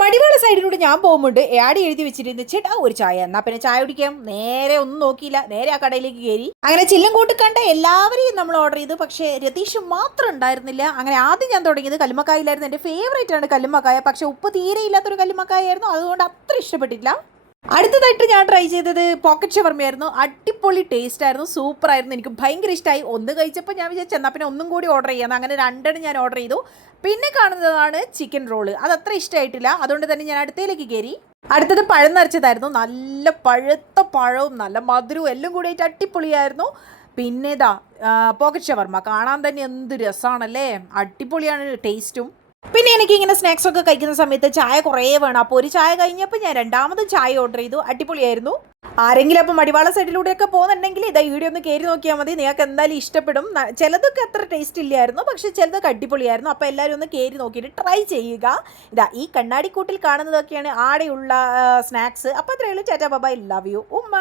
മടിവാള സൈഡിലൂടെ ഞാൻ പോകുമ്പോണ്ട് ആടി എഴുതി വെച്ചിരുന്നു ചേട്ടാ ഒരു ചായ എന്നാ പിന്നെ ചായ കുടിക്കാം. നേരെ ഒന്നും നോക്കിയില്ല, നേരെ ആ കടയിലേക്ക് കയറി. അങ്ങനെ ചില്ലും കൂട്ടി കണ്ട എല്ലാവരെയും നമ്മൾ ഓർഡർ ചെയ്തു. പക്ഷേ രതീഷ് മാത്രം ഉണ്ടായിരുന്നില്ല. അങ്ങനെ ആദ്യം ഞാൻ തുടങ്ങിയത് കല്ലുമ്മക്കായിലായിരുന്നു. എൻ്റെ ഫേവറേറ്റ് ആണ് കല്ലുമ്മക്കായ. പക്ഷെ ഉപ്പ് തീരെ ഇല്ലാത്തൊരു കല്ലുമ്മക്കായായിരുന്നു, അതുകൊണ്ട് അത്ര ഇഷ്ടപ്പെട്ടില്ല. അടുത്തതായിട്ട് ഞാൻ ട്രൈ ചെയ്തത് പോക്കറ്റ് ഷവർമയായിരുന്നു. അടിപൊളി ടേസ്റ്റ് ആയിരുന്നു, സൂപ്പർ ആയിരുന്നു, എനിക്ക് ഭയങ്കര ഇഷ്ടമായി. ഒന്ന് കഴിച്ചപ്പോൾ ഞാൻ വിചാരിച്ചു എന്നാൽ പിന്നെ ഒന്നും കൂടി ഓർഡർ ചെയ്യാം. അങ്ങനെ രണ്ടെണ്ണം ഞാൻ ഓർഡർ ചെയ്തു. പിന്നെ കാണുന്നതാണ് ചിക്കൻ റോള്. അത് അത്ര ഇഷ്ടമായിട്ടില്ല, അതുകൊണ്ട് തന്നെ ഞാൻ അടുത്തേക്ക് കയറി. അടുത്തത് പഴം നിറച്ചതായിരുന്നു. നല്ല പഴുത്ത പഴവും നല്ല മധുരവും എല്ലാം കൂടിയായിട്ട് അടിപൊളിയായിരുന്നു. പിന്നെ ഇതാ പോക്കറ്റ് ഷവർമ കാണാൻ തന്നെ എന്ത് രസമാണല്ലേ, അടിപൊളിയാണ് ടേസ്റ്റും. പിന്നെ എനിക്ക് ഇങ്ങനെ സ്നാക്സ് ഒക്കെ കഴിക്കുന്ന സമയത്ത് ചായ കുറേ വേണം. അപ്പോൾ ഒരു ചായ കഴിഞ്ഞപ്പോൾ ഞാൻ രണ്ടാമത് ചായ ഓർഡർ ചെയ്തു. അടിപൊളിയായിരുന്നു. ആരെങ്കിലും അപ്പോൾ മടിവാള സൈഡിലൂടെയൊക്കെ പോകുന്നുണ്ടെങ്കിൽ ഇതാ വീഡിയോ ഒന്ന് കയറി നോക്കിയാൽ മതി, നിങ്ങൾക്ക് എന്തായാലും ഇഷ്ടപ്പെടും. ചിലതൊക്കെ അത്ര ടേസ്റ്റ് ഇല്ലായിരുന്നു, പക്ഷേ ചിലതൊക്കെ അടിപൊളിയായിരുന്നു. അപ്പോൾ എല്ലാവരും ഒന്ന് കയറി നോക്കിയിട്ട് ട്രൈ ചെയ്യുക. ഇതാ ഈ കണ്ണാടിക്കൂട്ടിൽ കാണുന്നതൊക്കെയാണ് ആടെയുള്ള സ്നാക്സ്. അപ്പോൾ അത്രയേ ഉള്ളൂ. Tata bye bye, love you ഉമ്മ.